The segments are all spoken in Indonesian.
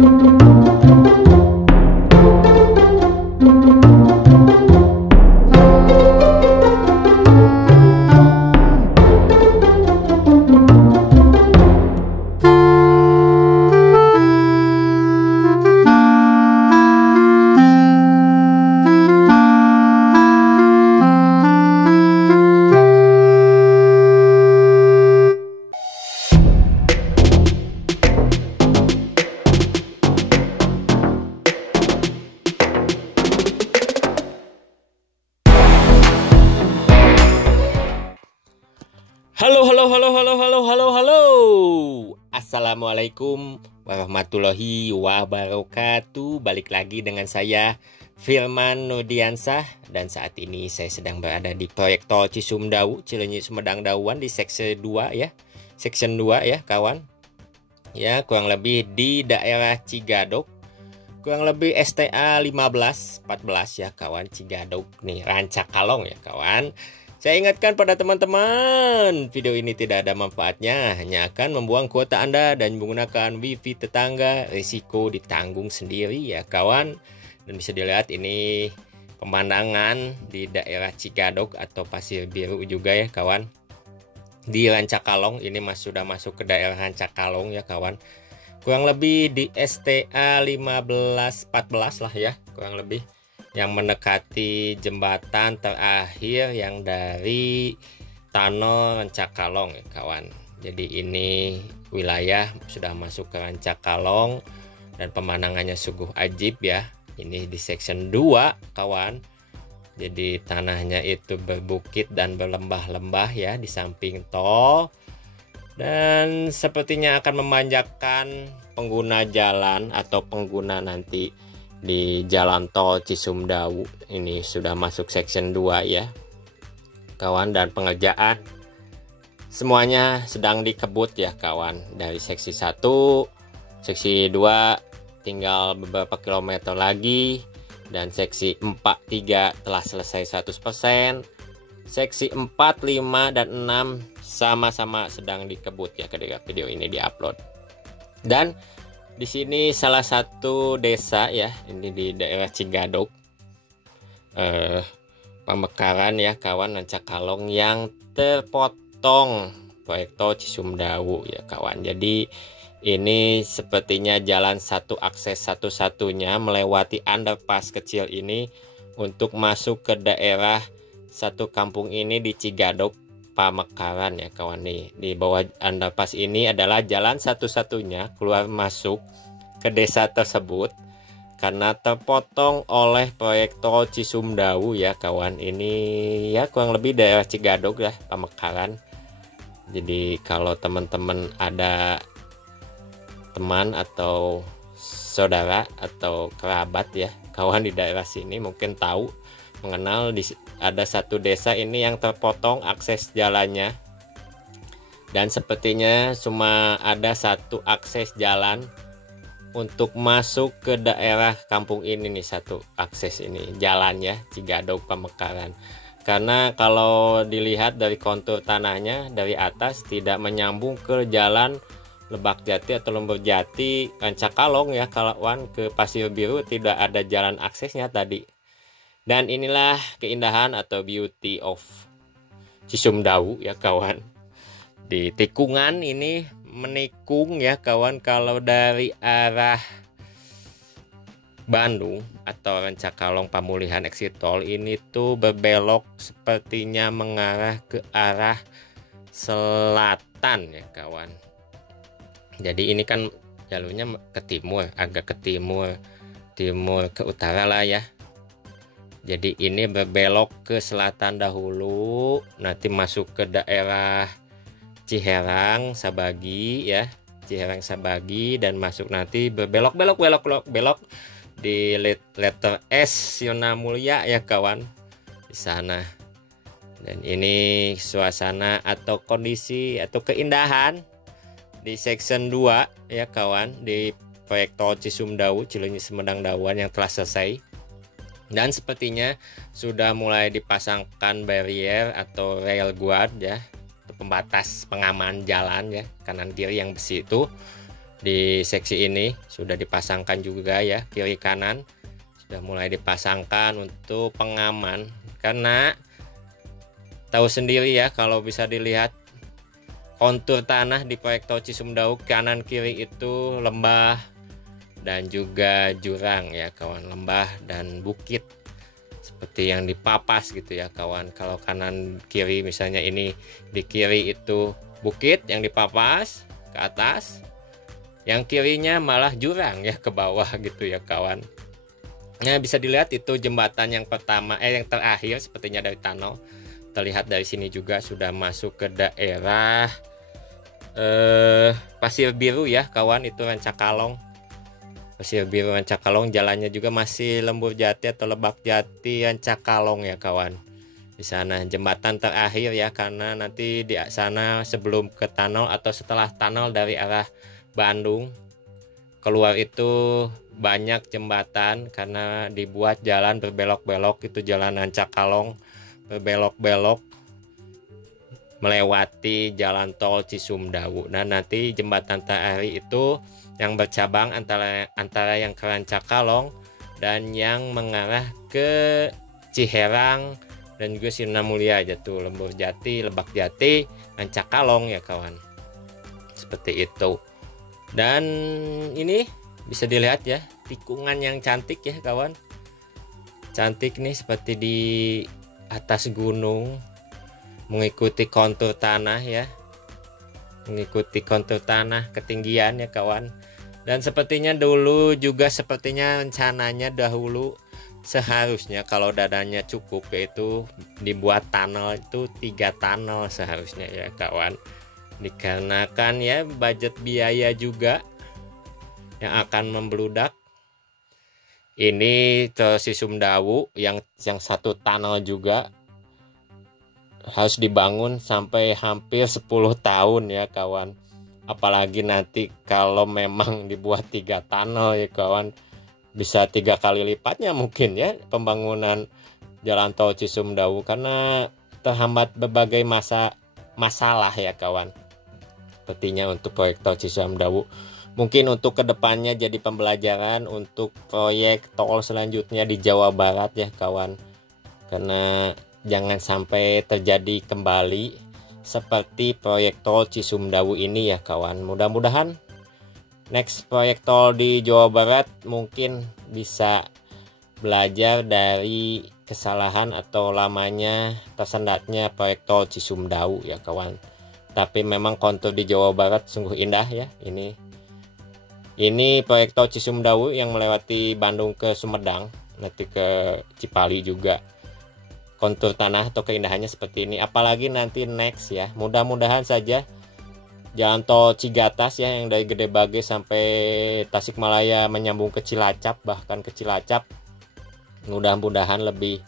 Halo. Assalamualaikum warahmatullahi wabarakatuh. Balik lagi dengan saya Firman Nurdiansah, dan saat ini saya sedang berada di proyek tol Cisumdawu, Cileunyi Sumedang Dawuan di seksi 2 ya. Section 2 ya kawan. Ya, kurang lebih di daerah Cigadog. Kurang lebih STA 15-14 ya kawan, Cigadog nih, Rancakalong ya kawan. Saya ingatkan pada teman-teman, video ini tidak ada manfaatnya, hanya akan membuang kuota Anda dan menggunakan wifi tetangga, risiko ditanggung sendiri ya kawan. Dan bisa dilihat ini pemandangan di daerah Cigadog atau Pasir Biru juga ya kawan. Di Rancakalong, ini sudah masuk ke daerah Rancakalong ya kawan. Kurang lebih di STA 15-14 lah ya, kurang lebih. Yang mendekati jembatan terakhir yang dari Tunnel Rancakalong ya kawan. Jadi ini wilayah sudah masuk ke Rancakalong dan pemandangannya sungguh ajib ya. Ini di section 2 kawan. Jadi tanahnya itu berbukit dan berlembah-lembah ya di samping tol. Dan sepertinya akan memanjakan pengguna jalan atau pengguna nanti di jalan tol Cisumdawu. Ini sudah masuk section 2 ya kawan, dan pengerjaan semuanya sedang dikebut ya kawan. Dari seksi 1, seksi 2 tinggal beberapa kilometer lagi, dan seksi 4-3 telah selesai 100%. Seksi 4, 5 dan 6 sama-sama sedang dikebut ya ketika video ini diupload. Dan di sini salah satu desa ya, ini di daerah Cigadog, Pamekaran ya kawan, Rancakalong, yang terpotong proyek tol Cisumdawu ya kawan. Jadi ini sepertinya jalan satu akses satu-satunya melewati underpass kecil ini untuk masuk ke daerah satu kampung ini di Cigadog, Pamekaran ya kawan. Nih di bawah underpass ini adalah jalan satu-satunya keluar masuk ke desa tersebut karena terpotong oleh proyek tol Cisumdawu ya kawan. Ini ya kurang lebih daerah Cigadog ya, Pamekaran. Jadi kalau teman-teman ada teman atau saudara atau kerabat ya kawan di daerah sini, mungkin tahu mengenal ada satu desa ini yang terpotong akses jalannya, dan sepertinya cuma ada satu akses jalan untuk masuk ke daerah kampung ini nih, satu akses ini jalannya Cigadog Pamekaran. Karena kalau dilihat dari kontur tanahnya dari atas tidak menyambung ke jalan Lebak Jati atau Lembur Jati Rancakalong ya kawan, ke Pasir Biru tidak ada jalan aksesnya tadi. Dan inilah keindahan atau beauty of Cisumdawu ya kawan. Di tikungan ini menikung ya kawan, kalau dari arah Bandung atau Rancakalong Pamulihan exit tol ini tuh berbelok sepertinya mengarah ke arah selatan ya kawan. Jadi ini kan jalurnya ke timur, agak ke timur ke utara lah ya. Jadi ini berbelok ke selatan dahulu, nanti masuk ke daerah Ciherang Sabagi ya, Ciherang Sabagi, dan masuk nanti berbelok di letter S Yona Mulia ya kawan di sana. Dan ini suasana atau kondisi atau keindahan di section 2 ya kawan, di proyek tol Cisumdawu Cileunyi Sumedang Dawuan yang telah selesai. Dan sepertinya sudah mulai dipasangkan barrier atau rail guard ya, pembatas pengaman jalan ya, kanan kiri yang besi itu. Di seksi ini sudah dipasangkan juga ya, kiri kanan sudah mulai dipasangkan untuk pengaman, karena tahu sendiri ya kalau bisa dilihat kontur tanah di proyek tol Cisumdawu kanan kiri itu lembah dan juga jurang ya kawan, lembah dan bukit seperti yang dipapas gitu ya kawan. Kalau kanan kiri misalnya ini, di kiri itu bukit yang dipapas ke atas, yang kirinya malah jurang ya ke bawah gitu ya kawan. Nah, bisa dilihat itu jembatan yang pertama yang terakhir sepertinya dari tunnel. Terlihat dari sini juga sudah masuk ke daerah Pasir Biru ya kawan, itu Rancakalong. Pasir Biru Rancakalong, jalannya juga masih Lembur Jati atau Lebak Jati Rancakalong ya kawan. Di sana jembatan terakhir ya, karena nanti di sana sebelum ke tunnel atau setelah tunnel dari arah Bandung keluar itu banyak jembatan karena dibuat jalan berbelok-belok, itu jalan Rancakalong berbelok-belok melewati jalan tol Cisumdawu. Nah, nanti jembatan terakhir itu yang bercabang antara yang ke Rancakalong dan yang mengarah ke Ciherang dan juga Sirna Mulia aja tuh, Lembur Jati, Lebak Jati, Rancakalong ya kawan. Seperti itu. Dan ini bisa dilihat ya, tikungan yang cantik ya kawan. Cantik nih, seperti di atas gunung, mengikuti kontur tanah ya, mengikuti kontur tanah ketinggian ya kawan. Dan sepertinya dulu juga sepertinya rencananya dahulu seharusnya kalau dadanya cukup yaitu dibuat tunnel, itu 3 tunnel seharusnya ya kawan. Dikarenakan ya budget biaya juga yang akan membludak. Ini tol Cisumdawu yang satu tunnel juga harus dibangun sampai hampir 10 tahun ya kawan. Apalagi nanti kalau memang dibuat 3 tunnel ya kawan, bisa 3 kali lipatnya mungkin ya pembangunan jalan tol Cisumdawu, karena terhambat berbagai masalah ya kawan. Sepertinya untuk proyek tol Cisumdawu mungkin untuk kedepannya jadi pembelajaran untuk proyek tol selanjutnya di Jawa Barat ya kawan, karena jangan sampai terjadi kembali seperti proyek tol Cisumdawu ini ya kawan. Mudah-mudahan next proyek tol di Jawa Barat mungkin bisa belajar dari kesalahan atau lamanya tersendatnya proyek tol Cisumdawu ya kawan. Tapi memang kontur di Jawa Barat sungguh indah ya. Ini proyek tol Cisumdawu yang melewati Bandung ke Sumedang, nanti ke Cipali juga. Kontur tanah atau keindahannya seperti ini. Apalagi nanti next ya. Mudah-mudahan saja jalan tol Cigatas ya, yang dari Gede Bage sampai Tasikmalaya menyambung ke Cilacap, bahkan ke Cilacap, mudah-mudahan lebih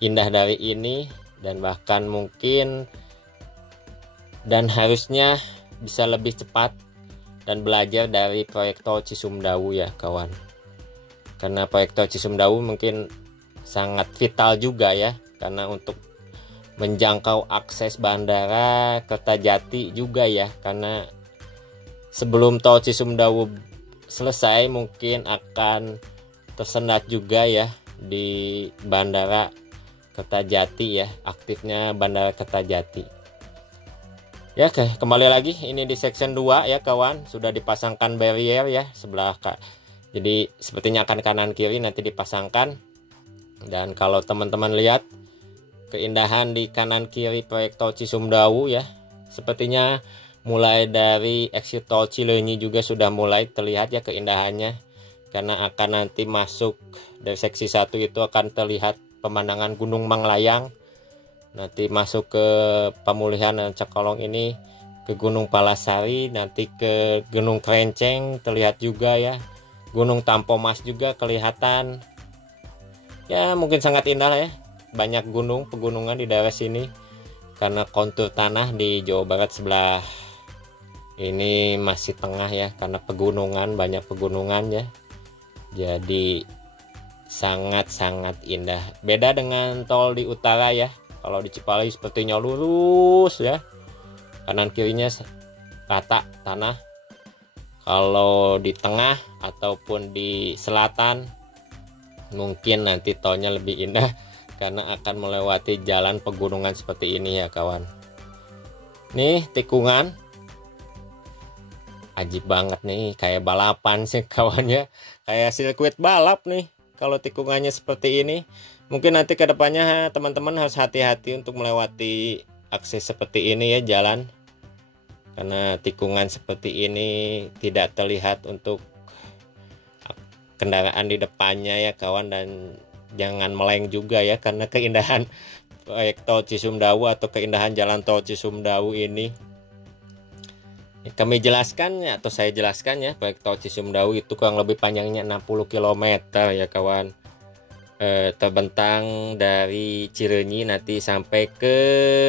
indah dari ini, dan bahkan mungkin dan harusnya bisa lebih cepat dan belajar dari proyek tol Cisumdawu ya kawan. Karena proyek tol Cisumdawu mungkin sangat vital juga ya, karena untuk menjangkau akses bandara Kertajati juga ya, karena sebelum tol Cisumdawu selesai mungkin akan tersendat juga ya di bandara Kertajati ya, aktifnya bandara Kertajati ya. Kembali lagi ini di section 2 ya kawan, sudah dipasangkan barrier ya sebelah jadi sepertinya akan kanan kiri nanti dipasangkan. Dan kalau teman-teman lihat keindahan di kanan kiri proyek tol Cisumdawu ya, sepertinya mulai dari exit tol Cileunyi juga sudah mulai terlihat ya keindahannya, karena akan nanti masuk dari seksi 1 itu akan terlihat pemandangan Gunung Manglayang, nanti masuk ke pemulihan Rancakalong ini ke Gunung Palasari, nanti ke Gunung Krenceng terlihat juga ya, Gunung Tampomas juga kelihatan ya. Mungkin sangat indah ya, banyak pegunungan di daerah sini, karena kontur tanah di Jawa Barat sebelah ini masih tengah ya, karena pegunungan, banyak pegunungan ya, jadi sangat-sangat indah. Beda dengan tol di utara ya, kalau di Cipali sepertinya lurus ya, kanan kirinya rata tanah. Kalau di tengah ataupun di selatan mungkin nanti tolnya lebih indah karena akan melewati jalan pegunungan seperti ini ya kawan. Nih tikungan ajib banget nih, kayak balapan sih kawannya, kayak sirkuit balap nih kalau tikungannya seperti ini. Mungkin nanti kedepannya teman-teman harus hati-hati untuk melewati akses seperti ini ya jalan, karena tikungan seperti ini tidak terlihat untuk kendaraan di depannya ya kawan. Dan jangan meleng juga ya, karena keindahan proyek tol Cisumdawu atau keindahan jalan tol Cisumdawu ini kami jelaskan ya, atau saya jelaskan ya, proyek tol Cisumdawu itu kurang lebih panjangnya 60 km ya kawan. Terbentang dari Cileunyi nanti sampai ke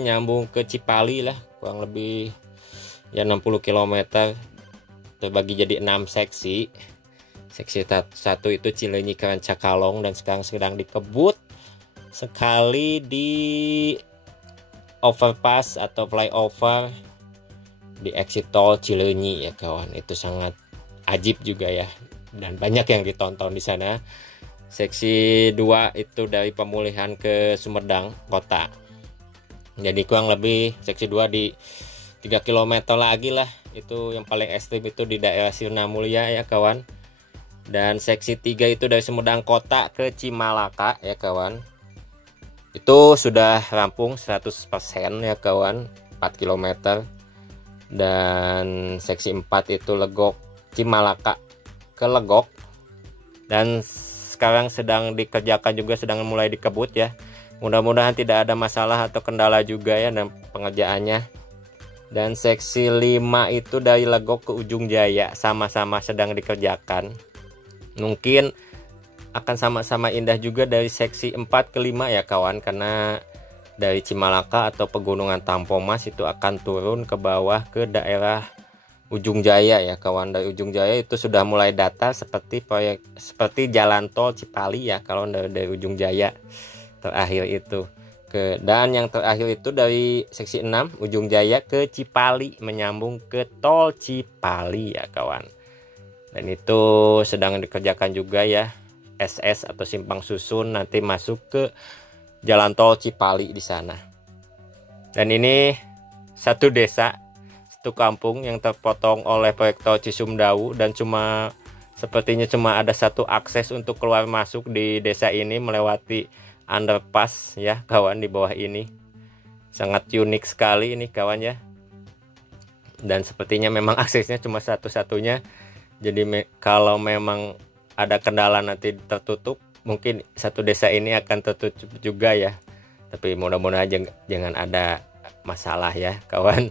nyambung ke Cipali lah, kurang lebih ya 60 km, terbagi jadi 6 seksi. Seksi 1 itu Cileunyi ke Rancakalong, dan sekarang sedang dikebut sekali di overpass atau flyover di exit tol Cileunyi ya kawan. Itu sangat ajib juga ya, dan banyak yang ditonton di sana. Seksi 2 itu dari Pemulihan ke Sumedang Kota, jadi kurang lebih seksi 2 di 3 km lagi lah. Itu yang paling ekstrim itu di daerah Sirna Mulia ya kawan. Dan seksi 3 itu dari Sumedang Kota ke Cimalaka ya kawan. Itu sudah rampung 100% ya kawan, 4 km. Dan seksi 4 itu Legok Cimalaka ke Legok, dan sekarang sedang dikerjakan juga, sedang mulai dikebut ya. Mudah-mudahan tidak ada masalah atau kendala juga ya dalam pengerjaannya. Dan seksi 5 itu dari Legok ke Ujung Jaya, sama-sama sedang dikerjakan. Mungkin akan sama-sama indah juga dari seksi 4 ke 5 ya kawan, karena dari Cimalaka atau Pegunungan Tampomas itu akan turun ke bawah ke daerah Ujung Jaya ya kawan. Dari Ujung Jaya itu sudah mulai datar seperti jalan tol Cipali ya kalau dari Ujung Jaya terakhir itu dan yang terakhir itu dari seksi 6 Ujung Jaya ke Cipali, menyambung ke tol Cipali ya kawan. Dan itu sedang dikerjakan juga ya, SS atau simpang susun nanti masuk ke jalan tol Cipali di sana. Dan ini satu desa, satu kampung yang terpotong oleh proyek tol Cisumdawu, dan sepertinya cuma ada satu akses untuk keluar masuk di desa ini melewati underpass ya kawan di bawah ini. Sangat unik sekali ini kawan ya. Dan sepertinya memang aksesnya cuma satu-satunya. Jadi kalau memang ada kendala nanti tertutup, mungkin satu desa ini akan tertutup juga ya. Tapi mudah-mudahan jangan ada masalah ya kawan.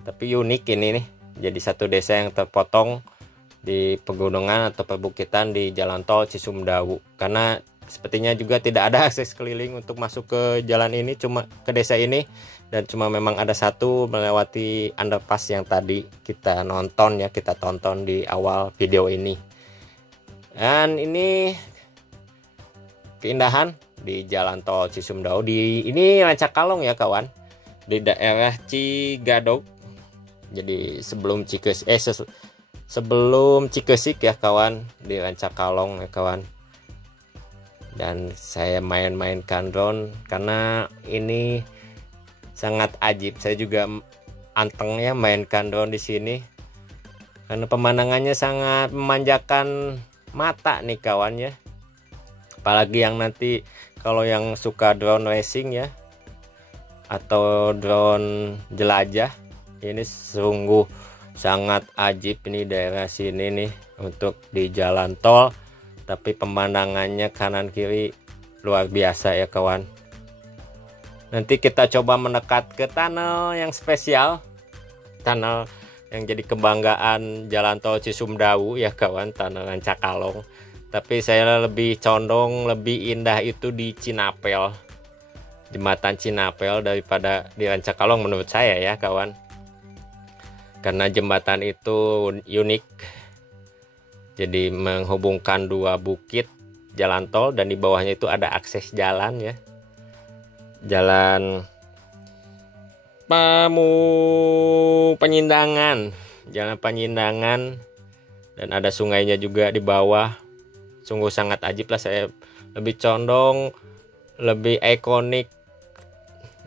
Tapi unik ini nih, jadi satu desa yang terpotong di pegunungan atau perbukitan di jalan tol Cisumdawu. Karena sepertinya juga tidak ada akses keliling untuk masuk ke jalan ini, cuma ke desa ini, dan cuma memang ada satu melewati underpass yang tadi kita tonton di awal video ini. Dan ini keindahan di jalan tol Cisumdawu ini Rancakalong ya kawan, di daerah Cigadog. Jadi sebelum Cikesik ya kawan, di Rancakalong ya kawan. Dan saya main-mainkan drone karena ini sangat ajib. Saya juga anteng ya mainkan drone di sini karena pemandangannya sangat memanjakan mata nih kawan ya. Apalagi yang nanti kalau yang suka drone racing ya atau drone jelajah, ini sungguh sangat ajib ini daerah sini nih untuk di jalan tol, tapi pemandangannya kanan kiri luar biasa ya kawan. Nanti kita coba mendekat ke tunnel yang spesial, tunnel yang jadi kebanggaan jalan tol Cisumdawu ya kawan, tunnel Rancakalong. Tapi saya lebih condong lebih indah itu di Cinapel, jembatan Cinapel, daripada di Rancakalong menurut saya ya kawan. Karena jembatan itu unik, jadi menghubungkan dua bukit jalan tol, dan di bawahnya itu ada akses jalan ya, jalan Penyindangan, jalan Penyindangan dan ada sungainya juga di bawah. Sungguh sangat ajib lah, saya lebih condong lebih ikonik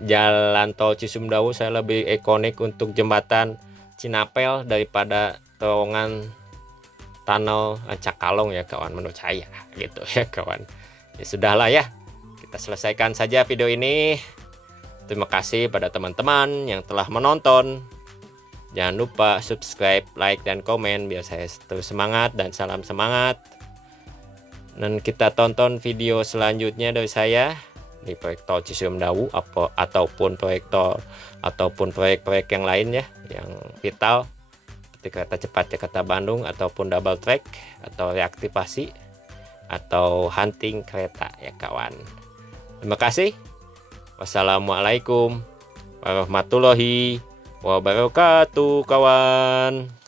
jalan tol Cisumdawu, saya lebih ikonik untuk jembatan Cinapel daripada terowongan tunnel Cakalong ya kawan, menurut saya gitu ya kawan. Ya sudahlah ya, kita selesaikan saja video ini. Terima kasih pada teman-teman yang telah menonton. Jangan lupa subscribe, like, dan komen biar saya terus semangat, dan salam semangat. Dan kita tonton video selanjutnya dari saya di proyek tol Cisumdawu ataupun proyek tol ataupun proyek-proyek yang lain ya, yang vital seperti kereta cepat Jakarta Bandung ataupun double track atau reaktivasi atau hunting kereta ya kawan. Terima kasih. Wassalamualaikum warahmatullahi wabarakatuh kawan.